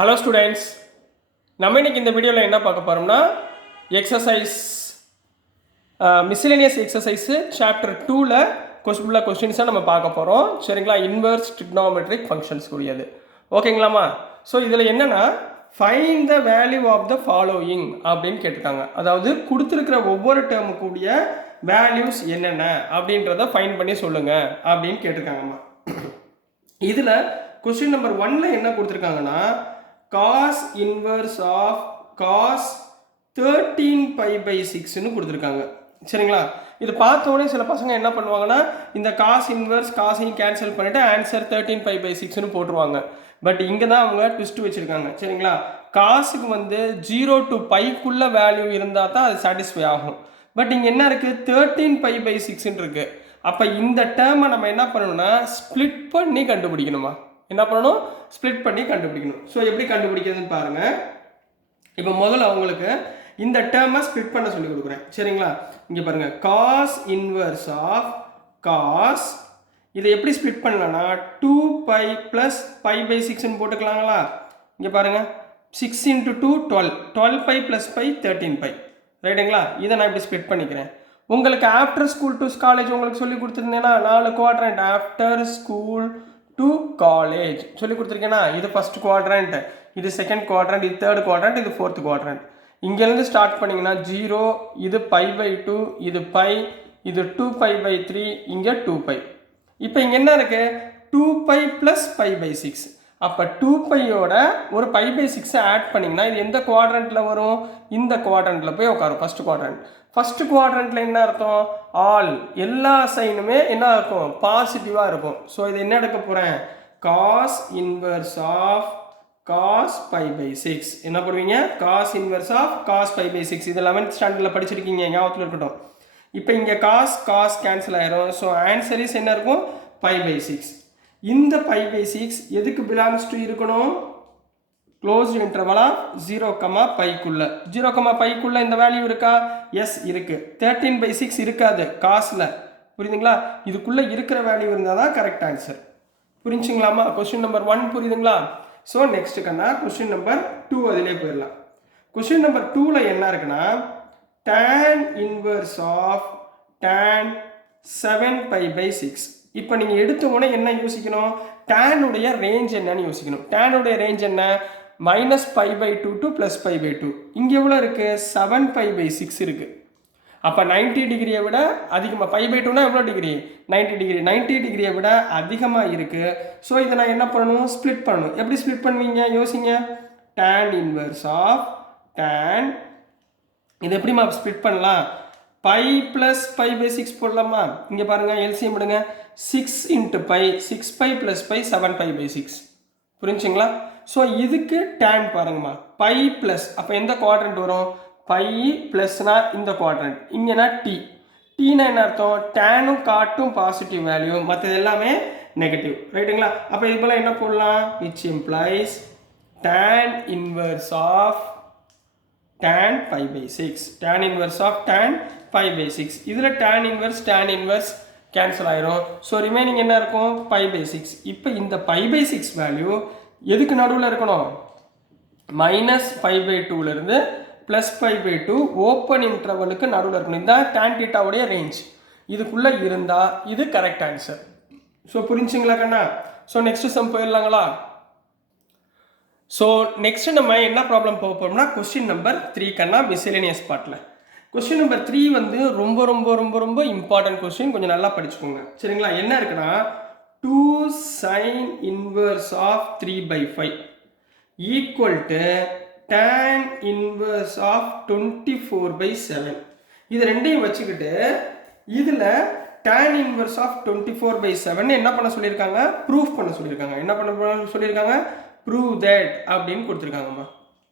Hello students, நம்ம இன்னைக்கு இந்த வீடியோவில் என்ன பார்க்க போகிறோம்னா எக்ஸசைஸ் மிஸ்லினியஸ் எக்ஸசைஸு சாப்டர் 2ல் உள்ள கொஸ்டின்ஸாக நம்ம பார்க்க போகிறோம். சரிங்களா? இன்வர்ஸ் ட்ரிக்னாமெட்ரிக் ஃபங்க்ஷன்ஸ் கூடியது. ஓகேங்களாமா? ஸோ இதில் என்னென்னா find the value of the following அப்படின்னு கேட்டிருக்காங்க. அதாவது கொடுத்துருக்கிற ஒவ்வொரு டேர்மு கூடிய வேல்யூஸ் என்னென்ன அப்படின்றத ஃபைண்ட் பண்ணி சொல்லுங்கள் அப்படின்னு கேட்டிருக்காங்கம்மா. இதில் கொஸ்டின் நம்பர் 1ல் என்ன கொடுத்துருக்காங்கன்னா cos inverse of cos 13 pi by 6ன்னு கொடுத்துருக்காங்க. சரிங்களா? இது பார்த்த உடனே சில பசங்க என்ன பண்ணுவாங்கன்னா இந்த காஸ் இன்வர்ஸ் காசையும் கேன்சல் பண்ணிவிட்டு ஆன்சர் 13 pi by 6ன்னு போட்டுருவாங்க. பட் இங்கே தான் அவங்க ட்விஸ்ட் வச்சுருக்காங்க. சரிங்களா? காசுக்கு வந்து 0 to பைக்குள்ள வேல்யூ இருந்தால் தான் அது சாட்டிஸ்ஃபை ஆகும். பட் இங்கே என்ன இருக்குது, 13 pi by 6ன்னு இருக்குது. அப்போ இந்த டேர்மை நம்ம என்ன பண்ணணும்னா ஸ்ப்ளிட் பண்ணி கண்டுபிடிக்கணுமா? என்ன பண்ணணும்? ஸ்ப்ளிட் பண்ணி கண்டுபிடிக்கணும். ஸோ எப்படி கண்டுபிடிக்கிறதுன்னு பாருங்கள். இப்போ முதல்ல அவங்களுக்கு இந்த டேர்மை ஸ்ப்ளிட் பண்ண சொல்லி கொடுக்குறேன். சரிங்களா? இங்கே பாருங்கள், காஸ் இன்வர்ஸ் ஆஃப் காஸ், இதை எப்படி ஸ்ப்ளிட் பண்ணலாம்னா 2 pi ப்ளஸ் பை பை 6ன்னு போட்டுக்கலாங்களா? இங்கே பாருங்கள், 6 into 2 12, 12 pi plus pi 13 pi. ரைட்டுங்களா? இதை நான் இப்படி ஸ்ப்ளிட் பண்ணிக்கிறேன். உங்களுக்கு ஆஃப்டர் ஸ்கூல் டு காலேஜ் உங்களுக்கு சொல்லி கொடுத்துருந்தேன்னா 4 quadrant after school to college சொல்லி கொடுத்துருக்கேன்னா இது ஃபஸ்ட் குவாட்ரண்ட், இது செகண்ட் குவாட்ரண்ட், இது தேர்ட் குவாட்ரண்ட், இது ஃபோர்த் குவாட்ரண்ட். இங்கேருந்து ஸ்டார்ட் பண்ணிங்கன்னா 0, இது பை பை 2, இது பை, இது 2 pi by 3, இங்கே 2 pi. இப்போ இங்கே என்ன இருக்குது, 2 pi ப்ளஸ் பை பை 6. அப்போ 2 பையோட ஒரு பை பை 6 ஆட் பண்ணிங்கன்னா இது எந்த குவாட்ரண்ட்டில் வரும்? இந்த குவாட்ரண்ட்டில் போய் உட்காரும், ஃபஸ்ட் குவாட்ரண்ட். ஃபஸ்ட்டு குவாட்ரண்ட்டில் என்ன அர்த்தம்? ஆல், எல்லா சைனுமே என்ன இருக்கும்? பாசிட்டிவாக இருக்கும். ஸோ இது என்ன எடுக்க போகிறேன்? Cos inverse of cos pi by 6. என்ன பண்ணுவீங்க? Cos inverse of cos pi by 6. இது 11th ஸ்டாண்டர்டில் படிச்சிருக்கீங்க, ஞாபகத்தில் இருக்கட்டும். இப்போ இங்கே காஸ் காஸ் கேன்சல் ஆயிரும். ஸோ ஆன்சர் இஸ் என்ன இருக்கும்? Pi by 6. இந்த பை பை 6 எதுக்கு பிலாங்ஸ் டு இருக்கணும்? க்ளோஸ்ட் இன்டர்வல் ஆஃப் 0, பைக்குள்ள. 0, பைக்குள்ள இந்த வேல்யூ இருக்கா? எஸ் இருக்கு. 13 by 6 இருக்காது காசில். புரியுதுங்களா? இதுக்குள்ளே இருக்கிற வேல்யூ இருந்தால் தான் கரெக்ட் ஆன்சர். புரிஞ்சுங்களாமா? கொஸ்டின் நம்பர் 1 புரியுதுங்களா? ஸோ நெக்ஸ்ட் கண்ணா கொஸ்டின் நம்பர் 2 அதிலே போயிடலாம். கொஸ்டின் நம்பர் 2ல் என்ன இருக்குன்னா tan inverse of tan 7 pi by 6. இப்போ நீங்கள் எடுத்த உடனே என்ன யோசிக்கணும்? tan உடைய ரேஞ்ச் என்னன்னு யோசிக்கணும். tan உடைய ரேஞ்ச் என்ன? Minus pi by 2 to plus pi by 2. இங்கே எவ்வளோ இருக்குது? 7 pi by 6 இருக்குது. அப்போ 90 டிகிரியை விட அதிகமாக, பை பை 2னா எவ்வளோ டிகிரி? 90 டிகிரி. 90 டிகிரியை விட அதிகமாக இருக்குது. ஸோ இதை நான் என்ன பண்ணணும்? ஸ்ப்ளிட் பண்ணணும். எப்படி ஸ்ப்ளிட் பண்ணுவீங்க? யோசிங்க. tan இன்வர்ஸ் ஆஃப் tan, இது எப்படிமா ஸ்ப்ளிட் பண்ணலாம்? பை ப்ளஸ் பை பை 6 போடலாமா? இங்கே பாருங்கள், எல்சிஎம் விடுங்க. 6 into pi, 6 pi plus pi 7 pi by 6. புரிஞ்சுங்களா? ஸோ இதுக்கு tan பாருங்கம்மா, பை ப்ளஸ், அப்போ எந்த குவாட்ரண்ட் வரும்? பை ப்ளஸ்னா இந்த குவாட்ரண்ட், இங்கேனா டி. டீனா என்ன அர்த்தம்? டேனும் காட்டும் பாசிட்டிவ் வேல்யூ, மற்றது எல்லாமே நெகட்டிவ். ரைட்டுங்களா? அப்போ இது போல் என்ன போடலாம்? Which implies tan inverse of tan pi by 6. tan inverse of tan pi by 6. இதில் tan இன்வர்ஸ் கேன்சல் ஆயிரும். ஸோ ரிமைனிங் என்ன இருக்கும்? Pi by 6. இப்போ இந்த பை பை 6 வேல்யூ எதுக்கு நடுவில் இருக்கணும்? மைனஸ் பை பை 2லேருந்து ப்ளஸ் பை பை 2 ஓப்பன் இன்டர்வலுக்கு நடுவில் இருக்கணும். இதுதான் tan தீட்டாவுடைய ரேஞ்ச். இதுக்குள்ளே இருந்தால் இது கரெக்ட் ஆன்சர். ஸோ புரிஞ்சுங்களா கண்ணா? ஸோ நெக்ஸ்ட் சம் போயிடலாங்களா? ஸோ நெக்ஸ்ட் நம்ம என்ன ப்ராப்ளம் போக போகிறோம்னா கொஸ்டின் நம்பர் 3 கண்ணா, மிஸ்செலேனியஸ் பார்ட்டில். கொஸ்டின் நம்பர் 3 வந்து ரொம்ப ரொம்ப ரொம்ப ரொம்ப இம்பார்ட்டன்ட் கொஸ்டின். கொஞ்சம் நல்லா படிச்சுக்கோங்க. சரிங்களா? என்ன இருக்குன்னா 2 sin inverse of 3 by 5 equal to tan inverse of 24 by 7. இது ரெண்டையும் வச்சுக்கிட்டு இதில் tan இன்வர்ஸ் ஆஃப் 24 by 7 என்ன பண்ண சொல்லியிருக்காங்க? ப்ரூஃப் பண்ண சொல்லியிருக்காங்க. என்ன பண்ண சொல்லியிருக்காங்க? ப்ரூவ் தட் அப்படின்னு கொடுத்துருக்காங்கம்மா.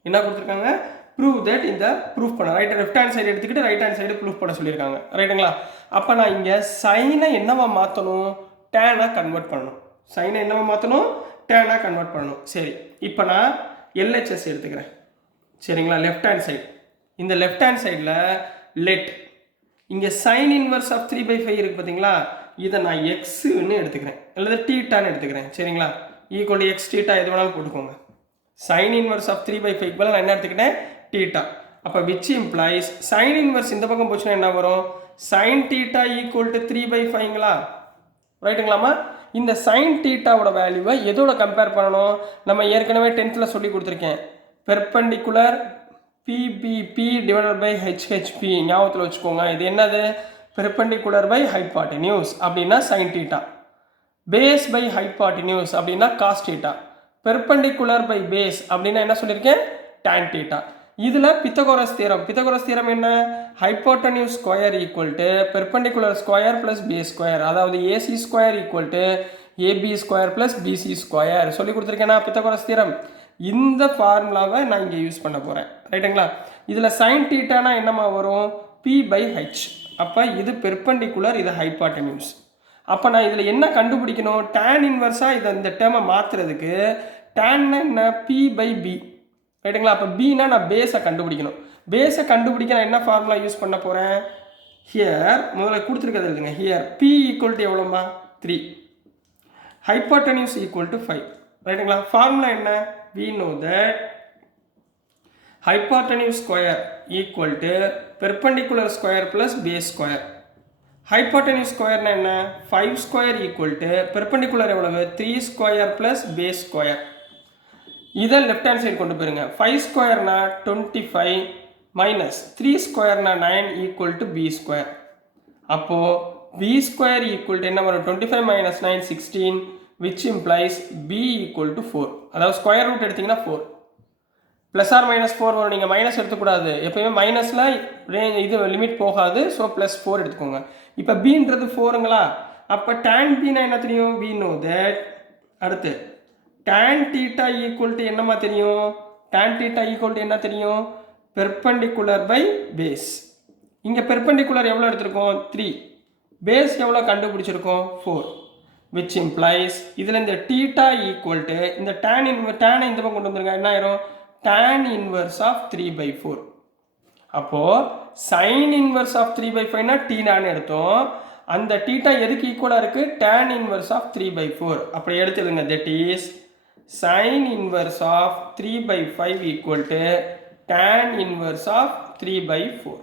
என்ன கொடுத்துருக்காங்க? Prove that. இந்த ப்ரூஃப் பண்ண ரைட் லெஃப்ட் ஹேண்ட் சைடு எடுத்துக்கிட்டு ரைட் ஹேண்ட் சைடு ப்ரூஃப் பண்ண சொல்லியிருக்காங்க. ரைட்டுங்களா? அப்போ நான் இங்கே சைனை என்னவா மாற்றணும்? டேனாக கன்வெர்ட் பண்ணணும். சைனை என்னவா மாற்றணும்? டேனாக கன்வெர்ட் பண்ணணும். சரி, இப்போ நான் எல்ஹெச்எஸ் எடுத்துக்கிறேன். சரிங்களா? Left hand side. இந்த லெஃப்ட் ஹேண்ட் சைடில் லெட் இங்கே சைன் இன்வர்ஸ் ஆஃப் 3 by 5 இருக்குது பார்த்தீங்களா? இதை நான் எக்ஸுன்னு எடுத்துக்கிறேன், அல்லது டீட்டான்னு எடுத்துக்கிறேன். சரிங்களா? ஈக்குவல் டு எக்ஸ் டீட்டா எது வேணாலும் போட்டுக்கோங்க. சைன் இன்வர்ஸ் ஆஃப் 3/5 பதிலாக நான் என்ன எடுத்துக்கிட்டேன் தீட்டா. அப்போ விச் இம்ப்ளைஸ் சைன் இன்வர்ஸ் இந்த பக்கம் போச்சுன்னா என்ன வரும் சைன் தீட்டா ஈக்குவல் டு 3/5ங்களா ரைட்டுங்களாமா. இந்த சைன் தீட்டாவோட வேல்யூவை எதோட கம்பேர் பண்ணணும் நம்ம ஏற்கனவே 10th சொல்லி கொடுத்துருக்கேன். Perpendicular P B P divided by H H B ஞாபகத்தில் வச்சுக்கோங்க. இது என்னது பெர்பெண்டிகுலர் பை ஹைபாட்டினியூஸ் அப்படின்னா sine theta, base by hypotenuse அப்படின்னா cos theta, perpendicular by base அப்படின்னா என்ன சொல்லியிருக்கேன் tan தீட்டா. இதில் பித்தகோரஸ் தியரம் என்ன hypotenuse square equal to perpendicular square plus base square, அதாவது AC square equal to AB square plus BC square சொல்லி கொடுத்துருக்கேன்னா Pythagoras theorem. இந்த ஃபார்முலாவை நான் இங்கே யூஸ் பண்ண போகிறேன் ரைட்டுங்களா. இதில் சைன் தீட்டானா என்னமா வரும் p/h. அப்போ இது பெர்பெண்டிகுலர், இது ஹைபாட்டனியூஸ். அப்போ நான் இதில் என்ன கண்டுபிடிக்கணும் tan இன்வர்ஸாக இதை இந்த டேர்மை மாற்றுறதுக்கு tan என்ன p/b ரைட்டுங்களா. அப்போ பின்னா நான் பேஸை கண்டுபிடிக்கணும். பேஸை கண்டுபிடிக்க நான் என்ன ஃபார்முலா யூஸ் பண்ண போகிறேன் ஹியர் முதல்ல கொடுத்துருக்கிறது எழுதுங்க. ஹியர் p ஈக்குவல் டு எவ்வளோமா 3, ஹைபாட்டனியூஸ் ஈக்குவல் டு 5 ரைட்டுங்களா. ஃபார்முலா என்ன we know that hypotenuse square equal to perpendicular square plus base square. hypotenuse square என்ன 5 square equal to perpendicular எவ்வளவு 3 square plus base square. இதை left hand side கொண்டு போயிருங்க. 5 square na 25 minus 3 square na 9 equal to b square. அப்போ b square equal to என்ன வரும் 25 minus 9 16 which implies b equal to 4. அதாவது square root எடுத்தீங்கன்னா 4 plus R minus 4 வரும். நீங்கள் மைனஸ் எடுத்துக்கூடாது, எப்பயுமே மைனஸில் இது லிமிட் போகாது. ஸோ ப்ளஸ் 4 எடுத்துக்கோங்க. இப்போ பீன்றது 4ங்களா. அப்போ டேன் பீனா என்ன தெரியும் we know that. அடுத்து tan தீட்டா ஈக்குவல் டு என்னமா தெரியும் tan தீட்டா ஈக்குவல் டு என்ன தெரியும் பெர்பெண்டிகுலர் பை பேஸ். இங்கே பெர்பெண்டிகுலர் எவ்வளோ எடுத்திருக்கோம் 3, பேஸ் எவ்வளோ கண்டுபிடிச்சிருக்கோம் 4, which implies இதில் இந்த தீட்டா ஈக்குவல் டு இந்த tan இந்த பக்கம் கொண்டு வந்துருங்க என்ன ஆயிரும் tan inverse of 3/4. அப்போது sin inverse of 3/5 னா t எடுத்தோம். அந்த தீட்டா எதுக்கு ஈக்குவலாக இருக்குது tan inverse of 3/4. அப்படி எடுத்துடுங்க that is sin inverse of 3/5 equal to tan inverse of 3/4.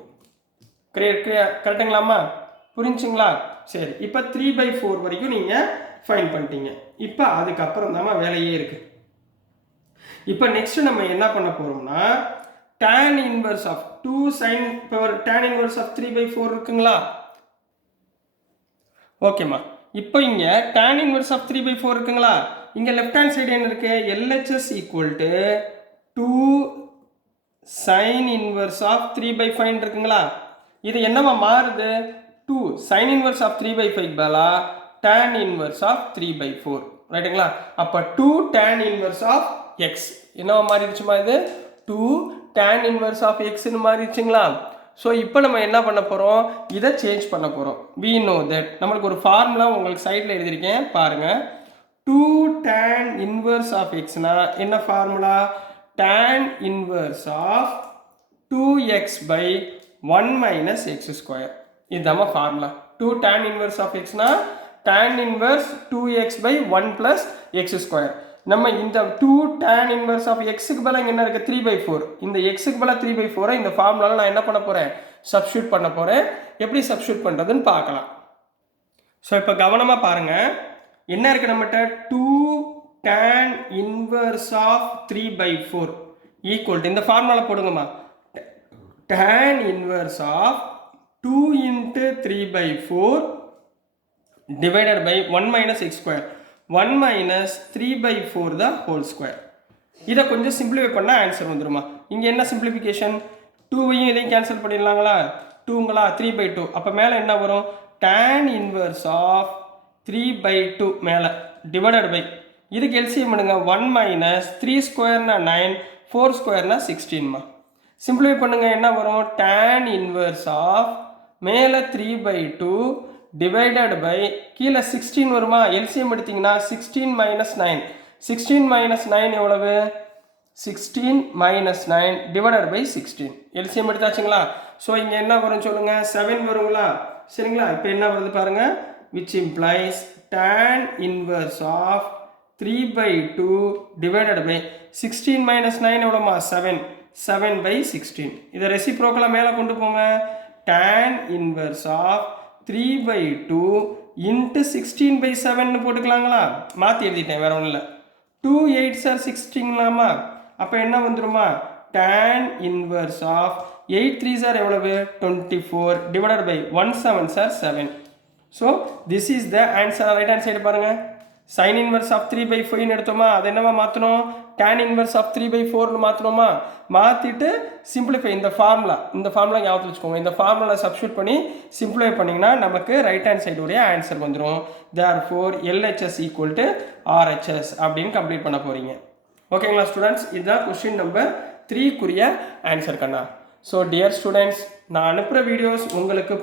கரெக்டுங்களாம்மா புரிஞ்சுங்களா. சரி, இப்போ 3/4 வரைக்கும் நீங்கள் ஃபைன் பண்ணிட்டீங்க. இப்போ அதுக்கப்புறம் தான் வேலையே இருக்குது. இப்போ நெக்ஸ்ட் நம்ம என்ன பண்ண போகிறோம்னா tan inverse of 2 sin power tan inverse of 3/4 இருக்குங்களா. ஓகேம்மா. இப்போ இங்கே tan inverse of 3/4 இருக்குங்களா. இங்கே லெஃப்ட் ஹேண்ட் சைடு என்ன இருக்குது LHS equal to 2 sin inverse of 3/5 இருக்குங்களா. இது என்னவா மாறுது 2 sin inverse of 3/5 பதிலா tan inverse of 3/4 ரைட்டுங்களா. அப்போ 2 tan inverse of x என்னவா மாறிடுச்சுமா இது 2 tan inverse of xன்னு மாறிடுச்சுங்களா. ஸோ இப்போ நம்ம என்ன பண்ண போகிறோம் இதை சேஞ்ச் பண்ண போகிறோம். we know that நம்மளுக்கு ஒரு ஃபார்முலா உங்களுக்கு சைடில் எழுதியிருக்கேன் பாருங்கள். 2 tan inverse of xனா என்ன formula tan inverse of 2x by 1 minus x square. இதுதான் formula. 2 tan inverse of xனா tan inverse 2x by 1 plus x square. நம்ம இந்த 2 tan inverse of xக்கு பதிலாக என்ன இருக்குது 3/4. இந்த xக்கு பதிலாக 3/4 இந்த ஃபார்முலாவில் நான் என்ன பண்ண போகிறேன் சப்ஸ்டியூட் பண்ண போகிறேன். எப்படி சப்ஸ்டியூட் பண்ணுறதுன்னு பார்க்கலாம். ஸோ இப்போ கவனமாக பாருங்கள் என்ன இருக்குது நம்மகிட்ட 2 tan inverse of 3/4 equal to இந்த ஃபார்முலாவில் போடுங்கம்மா tan inverse of 2 into 3/4 divided by 1 minus x square 1 minus 3/4 the whole square. இதை கொஞ்சம் சிம்பிளிஃபை பண்ணால் ஆன்சர் வந்துருமா. இங்கே என்ன சிம்பிளிஃபிகேஷன் 2வையும் இதையும் கேன்சல் பண்ணிடலாங்களா 2ங்களா 3/2. அப்போ மேலே என்ன வரும் tan inverse of 3/2 மேலே டிவைடட் பை இதுக்கு எல்சிஎம் பண்ணுங்க 1 minus 3 ஸ்கொயர்னா 9 4 ஸ்கொயர்னா 16மா. சிம்பிளிஃபை பண்ணுங்க என்ன வரும் tan inverse of மேலே 3/2 divided by கீழே 16 வருமா. எல்சிஎம் எடுத்தீங்கன்னா 16 minus 9 16 minus 9 எவ்வளவு 16 minus 9 divided by 16 LCM எடுத்தாச்சுங்களா. So இங்கே என்ன வரும் சொல்லுங்க 7 வருங்களா. சரிங்களா. இப்போ என்ன வருது பாருங்க which implies tan inverse of 3/2 divided by 16 minus 9 எவ்வளோமா 7/16. இதை ரெசிப்ரோக்கலாக மேலே கொண்டு போங்க. tan inverse of 3/2 into 16/7 போட்டுக்கலாங்களா? மாற்றி எழுதிட்டேன், வேற ஒன்றும் இல்லை. 2 8s are 16லாமா? அப்போ என்ன வந்துருமா? tan inverse of 8 3s are எவ்வளவு 24 divided by 1 7s are 7. So this is the answer. Right hand side பாருங்க. sin inverse of 3/5 எடுத்தோமா, அது என்னவா மாற்றணும்? tan inverse of 3/4 மாற்றணுமா? மாற்றிட்டு சிம்பிளிஃபை இந்த ஃபார்முலா ஞாபகத்தில் வச்சுக்கோங்க. இந்த ஃபார்முலா சப்ஸ்டியூட் பண்ணி சிம்பிளிஃபை பண்ணிங்கன்னா நமக்கு ரைட் ஹேண்ட் சைடுடைய ஆன்சர் வந்துடும். therefore LHS equal to RHS அப்படின்னு கம்ப்ளீட் பண்ண போகிறீங்க. ஓகேங்களா ஸ்டூடெண்ட்ஸ்? இதுதான் கொஸ்டின் நம்பர் 3க்குரிய ஆன்சர் கண்ணா. ஸோ டியர் ஸ்டூடெண்ட்ஸ், நான் அனுப்புகிற வீடியோஸ் உங்களுக்கு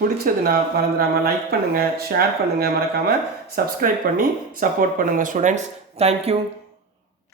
பிடிச்சதுன்னா மறந்துடாமல் லைக் பண்ணுங்கள், ஷேர் பண்ணுங்கள், மறக்காமல் சப்ஸ்கிரைப் பண்ணி சப்போர்ட் பண்ணுங்கள் ஸ்டூடெண்ட்ஸ். தேங்க்யூ.